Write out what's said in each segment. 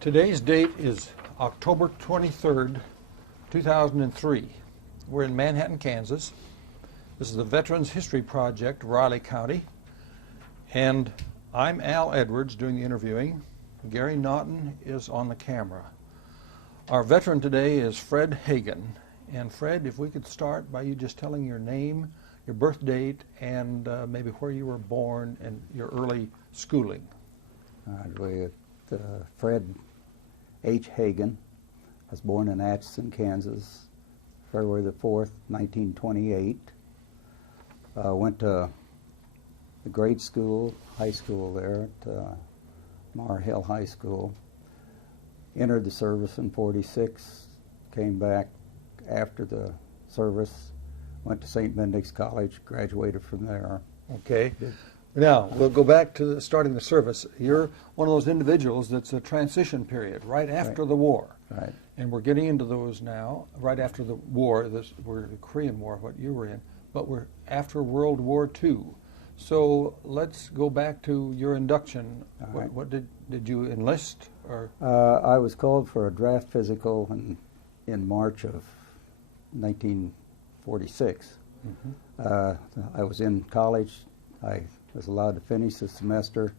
Today's date is October 23rd, 2003. We're in Manhattan, Kansas. This is the Veterans History Project, Riley County. And I'm Al Edwards doing the interviewing. Gary Naughton is on the camera. Our veteran today is Fred Hagen. And Fred, if we could start by you just telling your name, your birth date, and maybe where you were born and your early schooling. Fred H. Hagen. I was born in Atchison, Kansas, February the 4th, 1928. Went to the grade school, high school there at Mar Hill High School. Entered the service in 46, came back after the service, went to St. Benedict's College, graduated from there. Okay. Now, we'll go back to starting the service. You're one of those individuals that's a transition period, right after the war. Right. And we're getting into those now, right after the war. We're the Korean War, what you were in, but we're after World War II. So let's go back to your induction. Right. What did you enlist? Or I was called for a draft physical in March of 1946. Mm-hmm. I was in college. I was allowed to finish the semester.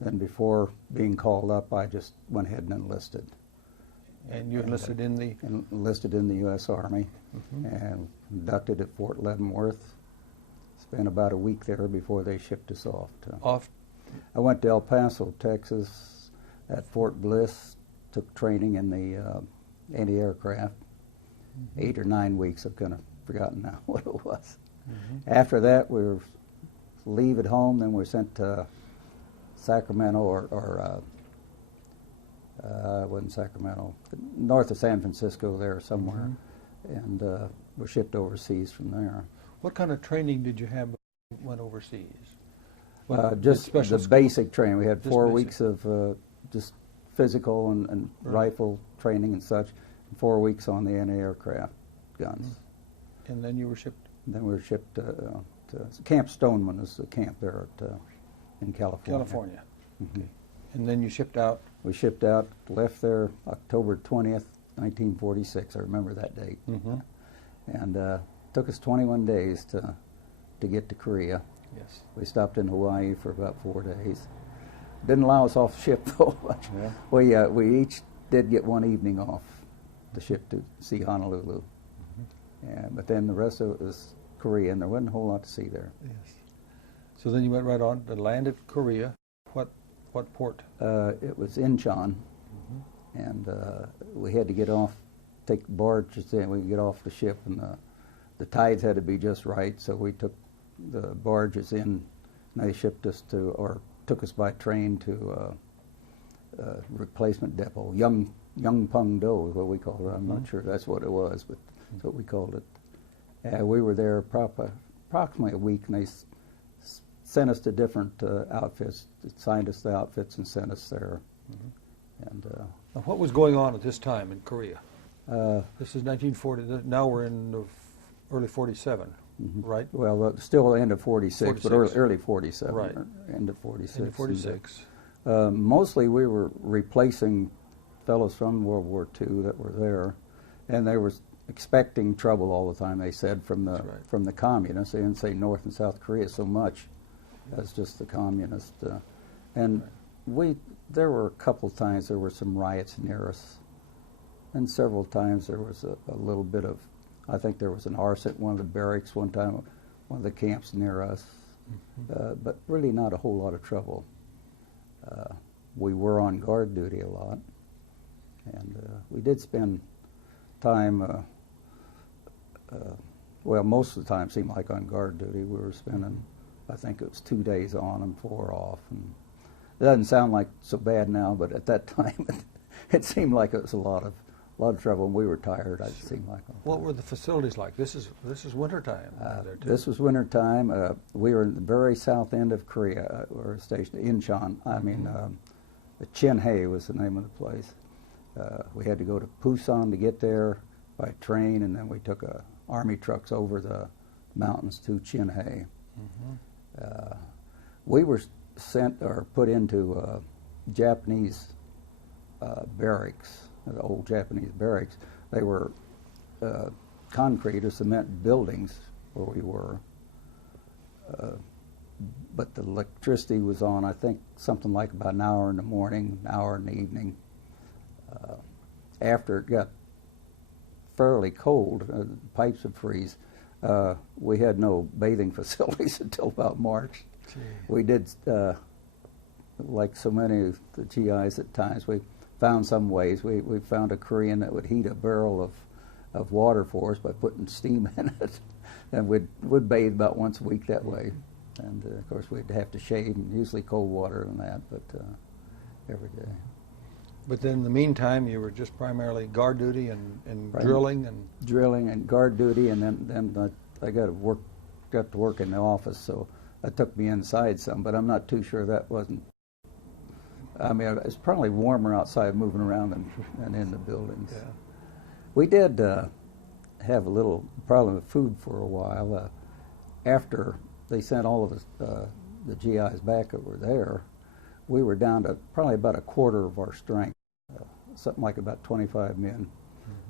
Then before being called up, I just went ahead and enlisted. And you enlisted in the? Enlisted in the U.S. Army. Mm-hmm. And inducted at Fort Leavenworth. Spent about a week there before they shipped us off. I went to El Paso, Texas, at Fort Bliss, took training in the anti-aircraft. Mm-hmm. 8 or 9 weeks, I've kind of forgotten now what it was. Mm-hmm. After that, we were leave at home, then we were sent to Sacramento wasn't Sacramento, north of San Francisco there somewhere, mm-hmm. and were shipped overseas from there. What kind of training did you have when you went overseas? Just the basic training. We had just 4 basic. weeks of just physical and right. rifle training and such, and 4 weeks on the anti-aircraft guns. Mm-hmm. And then you were shipped? Then we were shipped to Camp Stoneman is the camp there in California. California. Mm-hmm. Okay. And then you shipped out? We shipped out, left there October 20th, 1946. I remember that date. Mm-hmm. And took us 21 days to get to Korea. Yes. We stopped in Hawaii for about 4 days. Didn't allow us off the ship though. Yeah. We each did get one evening off the ship to see Honolulu. Mm-hmm. But then the rest of it was Korea, and there wasn't a whole lot to see there. Yes. So then you went right on to land at Korea. What port? It was Incheon, mm-hmm. and we had to get off, take barges in. We could get off the ship, and the tides had to be just right. So we took the barges in, and they shipped us took us by train to a replacement depot. Yeongpung-do is what we called it. I'm not sure that's what it was, but that's what we called it. We were there approximately a week, and they sent us to different outfits, signed us the outfits and sent us there. Mm-hmm. And now what was going on at this time in Korea? This is 1940. Now we're in early 47, mm-hmm. right? Well, still end of 46, but early 47. Right. End of 46. End of 46. Mostly we were replacing fellows from World War II that were there, and they were expecting trouble all the time, they said, from the communists. They didn't say North and South Korea so much as just the communists. There were a couple times there were some riots near us, and several times there was a little bit of, I think there was an arson at one of the barracks one time, one of the camps near us, mm-hmm. But really not a whole lot of trouble. We were on guard duty a lot, and we did spend time, most of the time seemed like on guard duty. We were spending, I think it was 2 days on and 4 off. And it doesn't sound like so bad now, but at that time it seemed like it was a lot of trouble, and we were tired. It seemed like. What were the facilities like? This is wintertime there too. This was wintertime. We were in the very south end of Korea. We were stationed in Incheon. Chinhae was the name of the place. We had to go to Busan to get there by train, and then we took army trucks over the mountains to Chinhae. Mm-hmm. We were sent or put into Japanese barracks, the old Japanese barracks. They were concrete or cement buildings where we were. But the electricity was on, I think, something like about an hour in the morning, an hour in the evening. After it got fairly cold, pipes would freeze. We had no bathing facilities until about March. Gee. We did, like so many of the GIs at times, we found some ways. We found a Korean that would heat a barrel of water for us by putting steam in it. And we'd bathe about once a week that way. And, of course, we'd have to shave, and usually cold water and that, but every day. But then in the meantime, you were just primarily guard duty and right. Drilling and... Drilling and guard duty, and then I got to work in the office, so that took me inside some, but I'm not too sure that wasn't... I mean, it's probably warmer outside moving around than in the buildings. Yeah. We did have a little problem with food for a while. After they sent all of us, the GIs back that were there, we were down to probably about a quarter of our strength, something like about 25 men,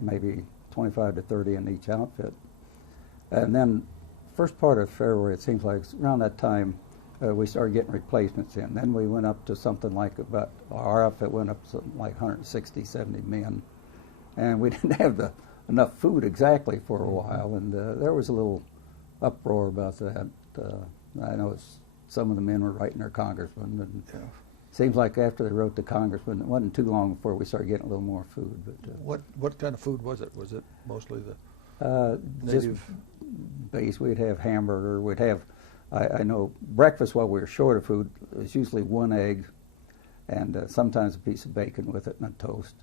maybe 25 to 30 in each outfit. And then first part of February, it seems like around that time, we started getting replacements in. Then we went up to something like about, our outfit went up to something like 160, 70 men. And we didn't have enough food exactly for a while, and there was a little uproar about that. I know some of the men were writing their congressman, and yeah. Seems like after they wrote the congressman, it wasn't too long before we started getting a little more food. But what kind of food was it? Was it mostly the native? Just base. We'd have hamburger. We'd have, I know, breakfast while we were short of food. It was usually one egg, and sometimes a piece of bacon with it and a toast.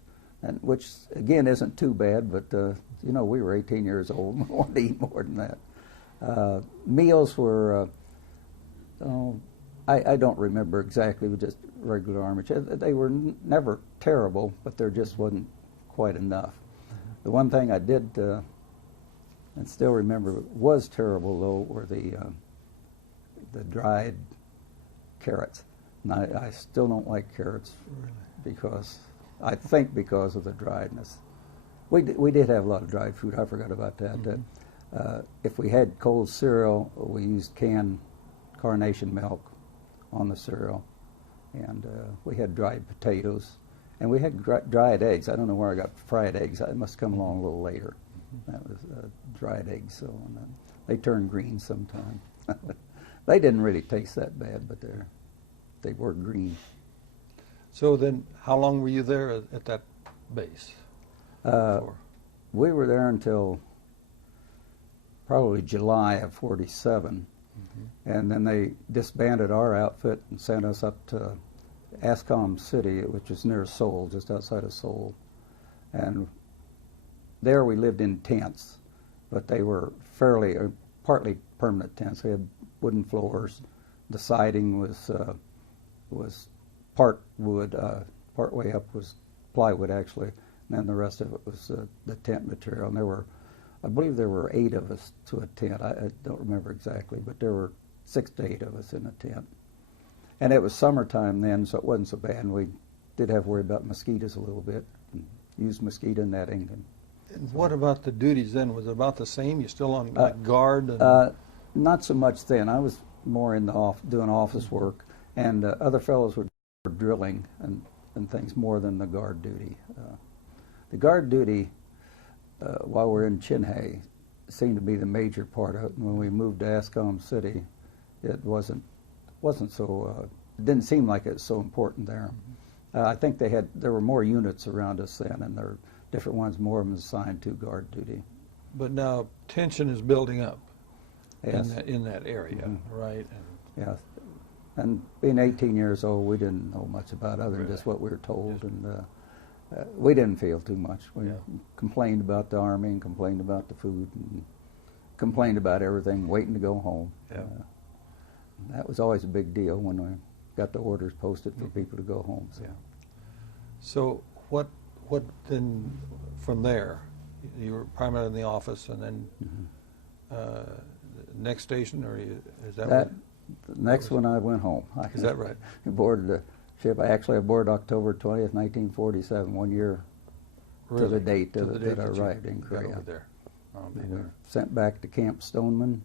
And which again isn't too bad, but you know, we were 18 years old and we wanted to eat more than that. Meals were, I don't remember exactly, but just regular Army. They were never terrible, but there just wasn't quite enough. The one thing I did and still remember was terrible though were the dried carrots. And I still don't like carrots because. I think because of the driedness. We did have a lot of dried food. I forgot about that. Mm-hmm. If we had cold cereal, we used canned carnation milk on the cereal. And we had dried potatoes. And we had dried eggs. I don't know where I got fried eggs. It must come along a little later. Mm-hmm. That was dried eggs. So they turned green sometime. They didn't really taste that bad, but they were green. So then, how long were you there at that base? We were there until probably July of '47, and then they disbanded our outfit and sent us up to Ascom City, which is near Seoul, just outside of Seoul. And there we lived in tents, but they were partly permanent tents. We had wooden floors. The siding was part wood, part way up was plywood actually, and then the rest of it was the tent material. And I believe there were 8 of us to a tent. I don't remember exactly, but there were 6 to 8 of us in a tent. And it was summertime then, so it wasn't so bad. And we did have to worry about mosquitoes a little bit, and use mosquito netting. And what about the duties then? Was it about the same? You still on guard? Not so much then. I was more in doing office work, and other fellows were drilling and things more than the guard duty. The guard duty, while we're in Chinhae, seemed to be the major part of it. When we moved to Ascom City, it wasn't so. It didn't seem like it was so important there. I think there were more units around us then, and there were different ones, more of them assigned to guard duty. But now tension is building up. Yes. in that area, right? Yeah. And being 18 years old, we didn't know much about other than just what we were told, and we didn't feel too much. We complained about the Army and complained about the food and complained about everything, waiting to go home. Yeah. That was always a big deal when we got the orders posted for people to go home. So, so what then from there? You were primarily in the office, and then next station, or is that the next one I went home. Is that right? Boarded ship. I actually aboard October 20th, 1947, 1 year to the date To the date that I that you arrived in got Korea. over there. I'll be We were there. sent back to Camp Stoneman.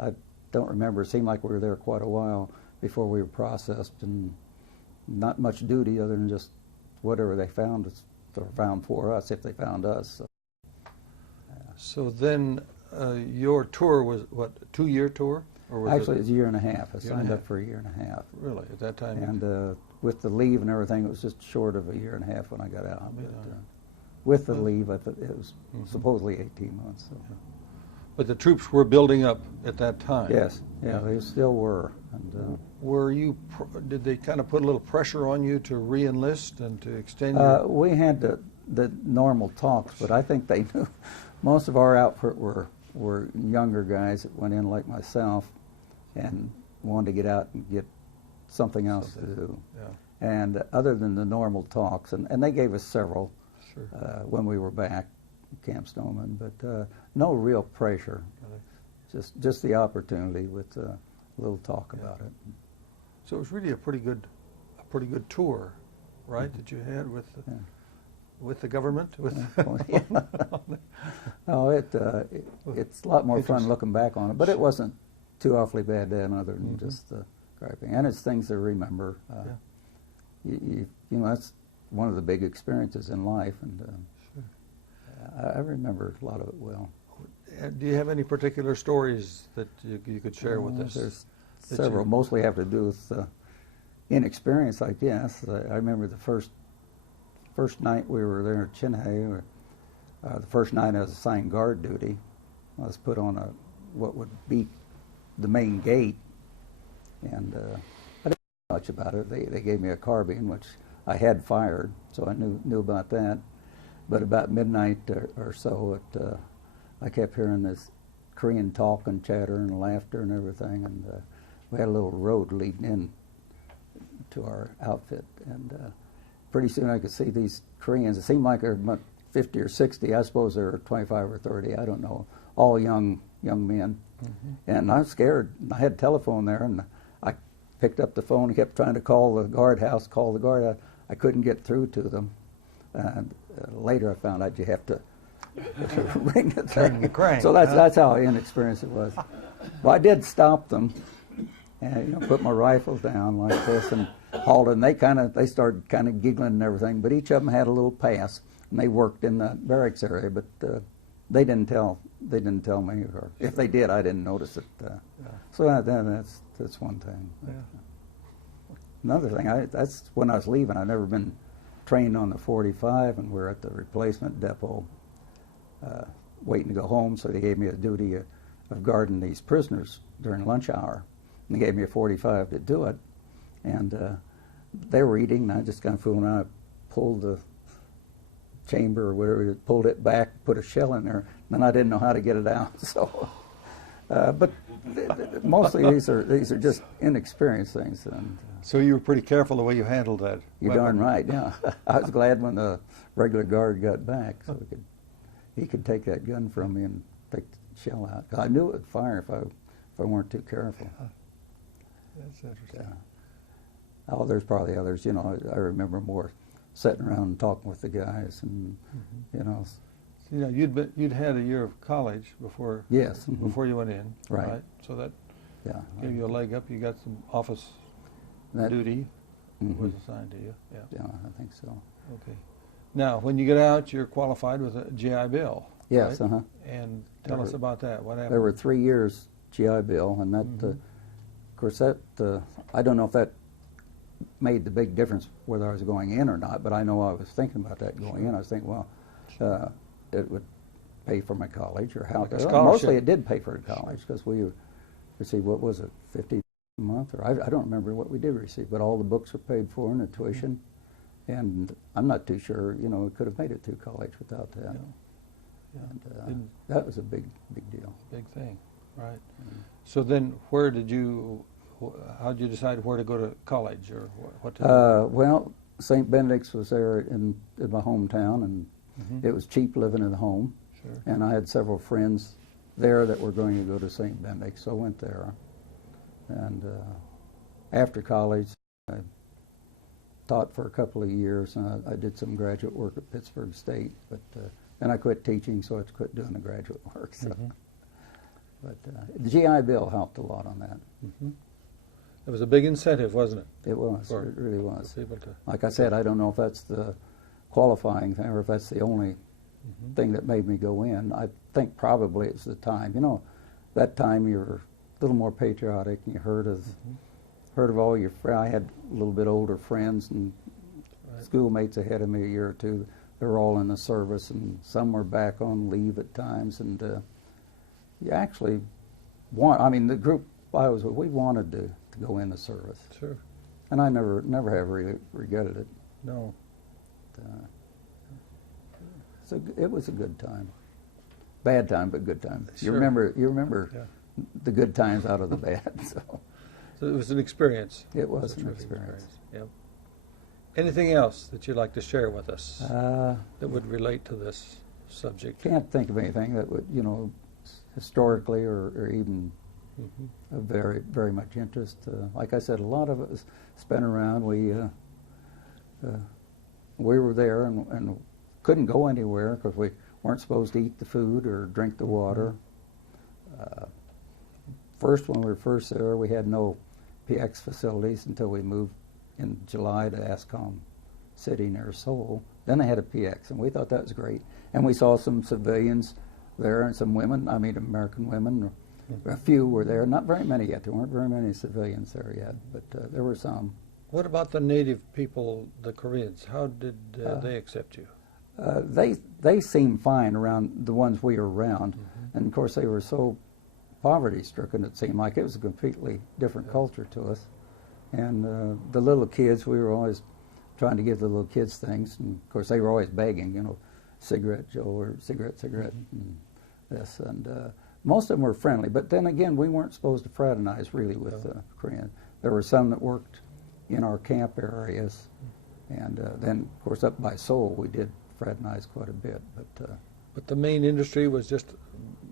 I don't remember. It seemed like we were there quite a while before we were processed, and not much duty other than just whatever they found us, or found for us, if they found us. So, So then your tour was, what, a 2-year tour? Or was actually, it it was a year and a half. I Year and a signed up half. for a year and a half. really, at that time? And with the leave and everything, it was just short of a year and a half when I got out. I'll be But, darned. with the leave, it was Mhm. supposedly 18 months. So. But the troops were building up at that time? Yes, yeah, they still were. And, Were you, did they kind of put a little pressure on you to re-enlist and to extend your... we had the normal talks, but I think they knew. Most of our outfit were younger guys that went in like myself and wanted to get out and get something else to do. Yeah, And other than the normal talks, and they gave us several sure. when we were back at Camp Stoneman, but no real pressure. Really. Just the opportunity with a little talk about it. So it was really a pretty good tour, right, that you had with the, Yeah. with the government? With Well, yeah. No, it's a lot more fun looking back on it, but it wasn't too awfully bad then, other than just the griping. And it's things to remember. You know, that's one of the big experiences in life, and I remember a lot of it well. Do you have any particular stories that you could share with us? There's that several. you- Mostly have to do with inexperience, I guess. I remember the first night we were there in Chinhae, the first night I was assigned guard duty. I was put on what would be the main gate, and I didn't know much about it. They gave me a carbine, which I had fired, so I knew about that. But about midnight or so, I kept hearing this Korean talk and chatter and laughter and everything, and we had a little road leading in to our outfit, and pretty soon I could see these Koreans. It seemed like they were about 50 or 60. I suppose they were 25 or 30. I don't know. All young men. And I was scared. I had a telephone there, and I picked up the phone and kept trying to call the guardhouse, call the guard. I couldn't get through to them. And later I found out you have to ring the Turn thing. the crank, So huh? that's how inexperienced it was. Well, I did stop them and put my rifle down like this and halted. And they started kind of giggling and everything. But each of them had a little pass, and they worked in the barracks area. But they didn't tell me, or if they did, I didn't notice it. So that's one thing. Yeah. Another thing, that's when I was leaving. I'd never been trained on the 45, and we're at the replacement depot waiting to go home, so they gave me a duty of guarding these prisoners during lunch hour. And they gave me a 45 to do it. And they were eating, and I just kind of fooling around. I pulled the chamber or whatever, pulled it back, put a shell in there, and then I didn't know how to get it out. So, but mostly these are just inexperienced things. And So you were pretty careful the way you handled that. you're darn right, yeah. I was glad when the regular guard got back, so he could take that gun from me and take the shell out. 'Cause I knew it would fire if I weren't too careful. That's interesting. Oh, there's probably others. I remember more sitting around and talking with the guys, and You'd had a year of college before. Yes. Before you went in. Right. So that Yeah. gave you a leg up. You got some office That- duty Mhm. was assigned to you. Yeah. Yeah, I think so. Okay. Now, when you get out, you're qualified with a GI Bill. Yes, right? uh-huh. And tell There us were- about that. What happened? There were 3 years GI Bill, and that, of course, I don't know if that made the big difference whether I was going in or not, but I know I was thinking about that going in. I was thinking, well, it would pay for my college or how. Like a Mostly scholarship. it did pay for college because we received, what was it, $50 a month? Or I don't remember what we did receive, but all the books were paid for and the tuition. And I'm not too sure, we could have made it through college without that. Yeah. And Didn't- that was a big deal. Big thing, right? So then, how did you decide where to go to college or what to do? Well, St. Benedict's was there in my hometown, and it was cheap living at home. Sure. And I had several friends there that were going to go to St. Benedict's, so I went there. And after college, I taught for a couple of years, and I did some graduate work at Pittsburgh State, but then I quit teaching, so I quit doing the graduate work. So. But the GI Bill helped a lot on that. It was a big incentive, wasn't it? It was. It really was. People to, like I said, I don't know if that's the qualifying thing or if that's the only thing that made me go in. I think probably it's the time. You know, that time you were a little more patriotic, and you heard of all your friends. I had a little bit older friends and schoolmates ahead of me a year or two. They were all in the service, and some were back on leave at times. And you actually want. I mean, the group I was with, we wanted to go in the service. Sure. And I never have really regretted it. No. So it was a good time. Bad time, but good time. Sure. You remember the good times out of the bad. So it was an experience. It was an experience. Yep. Anything else that you'd like to share with us that would relate to this subject? Can't think of anything that would, historically or even of very much interest. Like I said, a lot of us spent around. We were there and couldn't go anywhere because we weren't supposed to eat the food or drink the water. First, when we were first there, we had no PX facilities until we moved in July to Ascom City near Seoul. Then they had a PX, and we thought that was great. And we saw some civilians there and some women, I mean American women. A few were there, not very many yet. There weren't very many civilians there yet, but there were some. What about the native people, the Koreans? How did they accept you? They seemed fine around the ones we were around. And of course they were so poverty-stricken, it seemed like it was a completely different culture to us. And the little kids, we were always trying to give the little kids things. And of course they were always begging, cigarette, Joe, or cigarette, and this. And most of them were friendly. But then again, we weren't supposed to fraternize really with Korean. There were some that worked in our camp areas. And then, of course, up by Seoul, we did fraternize quite a bit. But the main industry was just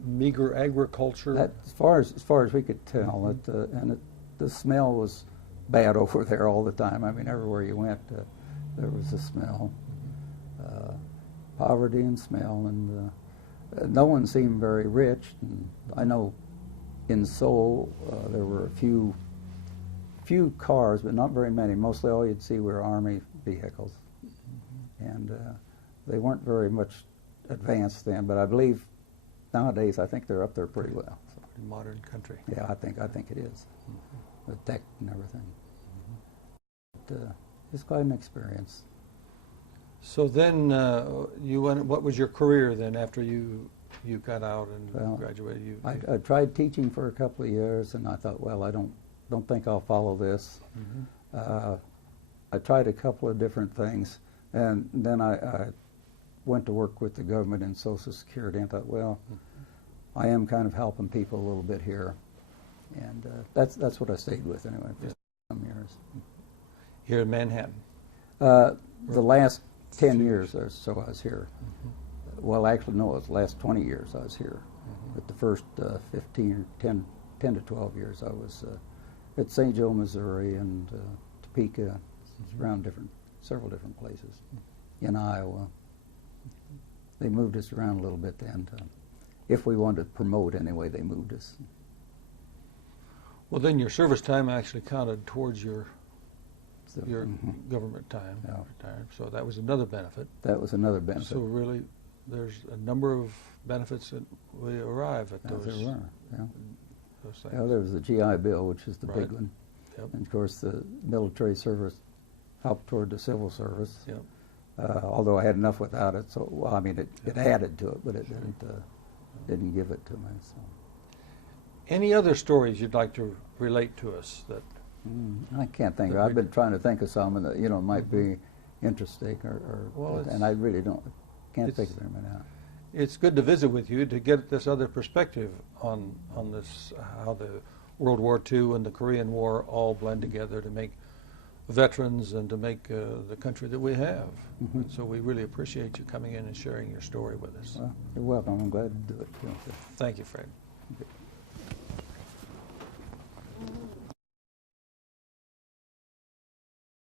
meager agriculture? As far as we could tell, the smell was bad over there all the time. I mean, everywhere you went, there was a smell. Poverty and smell, and no one seemed very rich. And I know in Seoul there were a few cars, but not very many. Mostly all you'd see were Army vehicles. And they weren't very much advanced then, but I believe nowadays I think they're up there pretty well. So. Pretty modern country. Yeah, I think it is. The tech and everything. But, it's quite an experience. So then you went. What was your career then after you got out and graduated? I tried teaching for a couple of years, and I thought, well, I don't think I'll follow this. I tried a couple of different things, and then I went to work with the government in Social Security, and thought, well, I am kind of helping people a little bit here, and that's what I stayed with anyway for some years. Here in Manhattan? The last 10 years or so I was here. Well, actually, no, it was the last 20 years I was here. But the first 10 to 12 years I was at St. Joe, Missouri, and Topeka, around several different places. In Iowa. They moved us around a little bit then. If we wanted to promote anyway, they moved us. Well, then your service time actually counted towards your government time. Yeah. So that was another benefit. That was another benefit. So really, there's a number of benefits that we arrive at those. There were, yeah. Those things. Yeah, there was the GI Bill, which is the big one. Yep. And of course, the military service helped toward the civil service. Yep. Although I had enough without it, so well, I mean, it added to it, but it didn't give it to me. So. Any other stories you'd like to relate to us that? I can't think. I've been trying to think of some that might be interesting, and I really can't think of them right now. It's good to visit with you to get this other perspective on this, how the World War II and the Korean War all blend together to make veterans and to make the country that we have. So we really appreciate you coming in and sharing your story with us. Well, you're welcome. I'm glad to do it. Thank you, Fred. Okay.